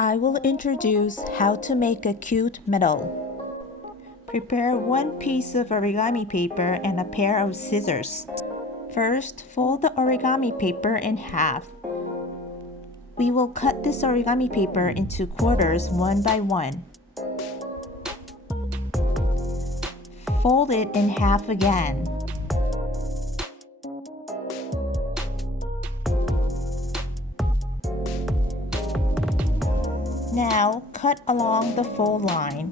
I will introduce how to make a cute medal. Prepare one piece of origami paper and a pair of scissors. First, fold the origami paper in half. We will cut this origami paper into quarters one by one. Fold it in half again. Now, cut along the fold line.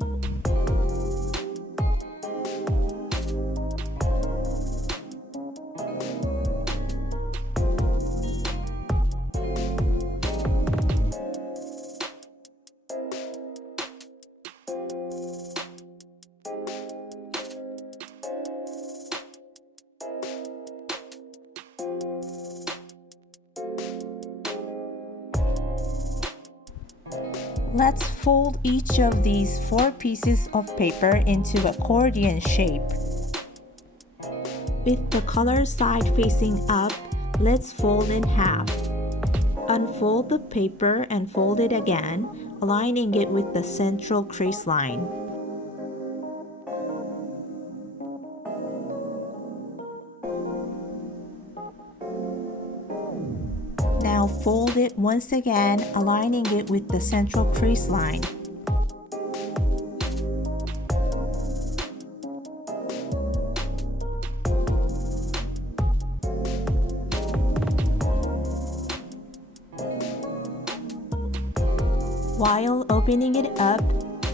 Let's fold each of these 4 pieces of paper into accordion shape. With the color side facing up, let's fold in half. Unfold the paper and fold it again, aligning it with the central crease line. Now fold it once again, aligning it with the central crease line. While opening it up,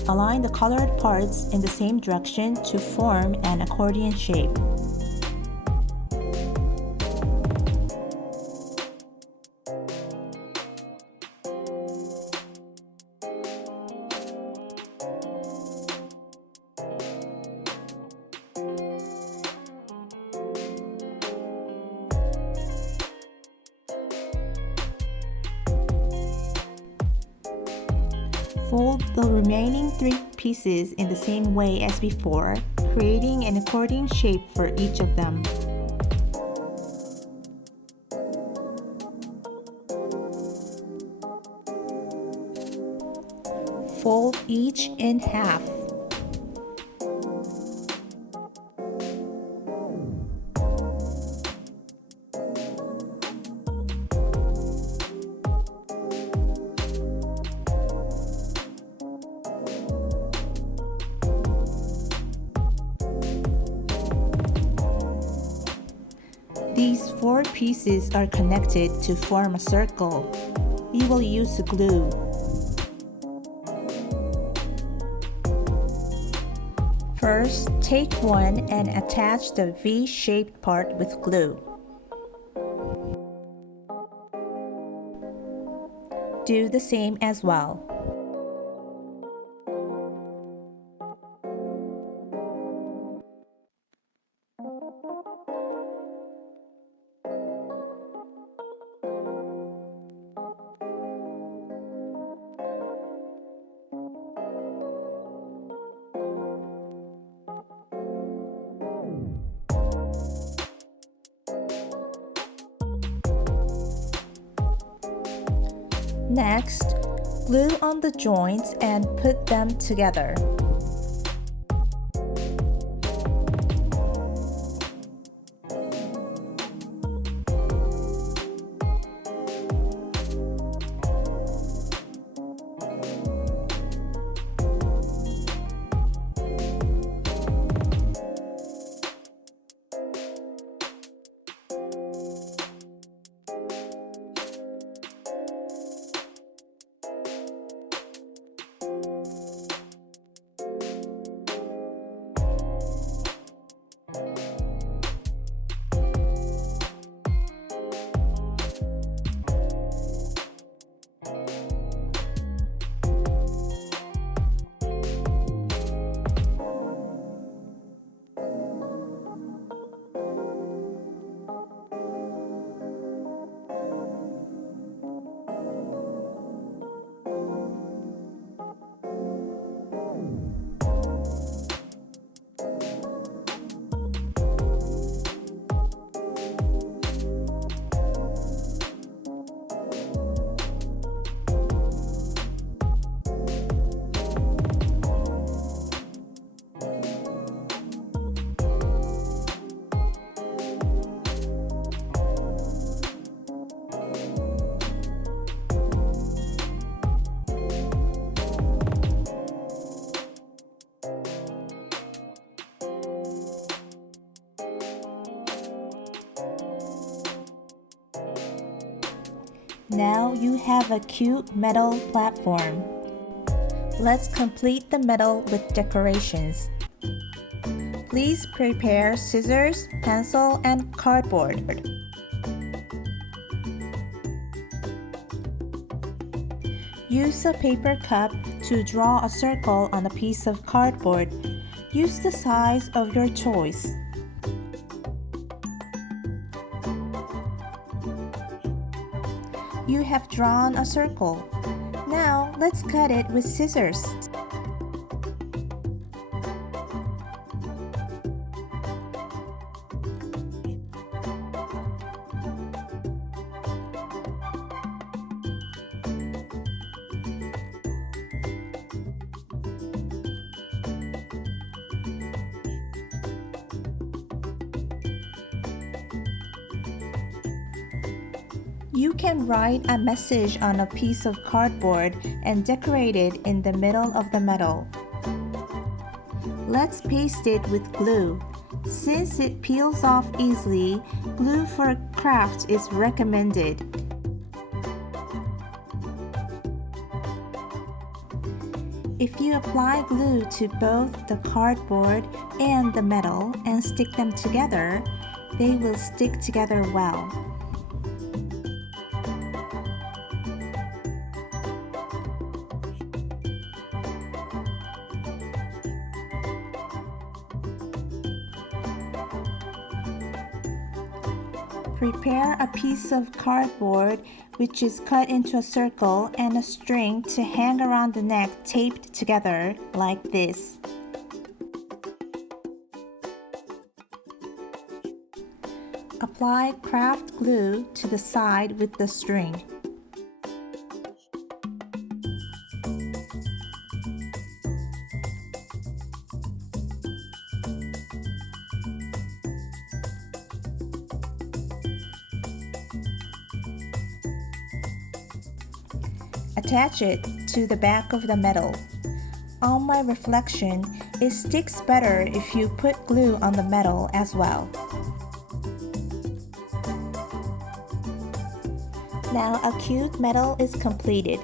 align the colored parts in the same direction to form an accordion shape. Fold the remaining 3 pieces in the same way as before, creating an accordion shape for each of them. Fold each in half. These 4 pieces are connected to form a circle. We will use glue. First, take one and attach the V-shaped part with glue. Do the same as well. Next, glue on the joints and put them together. Now you have a cute metal platform. Let's complete the medal with decorations. Please prepare scissors, pencil, and cardboard. Use a paper cup to draw a circle on a piece of cardboard. Use the size of your choice. You have drawn a circle. Now let's cut it with scissors. You can write a message on a piece of cardboard and decorate it in the middle of the medal. Let's paste it with glue. Since it peels off easily, glue for craft is recommended. If you apply glue to both the cardboard and the medal and stick them together, they will stick together well. Prepare a piece of cardboard which is cut into a circle and a string to hang around the neck taped together like this. Apply craft glue to the side with the string. Attach it to the back of the medal. On my reflection, it sticks better if you put glue on the medal as well. Now a cute medal is completed.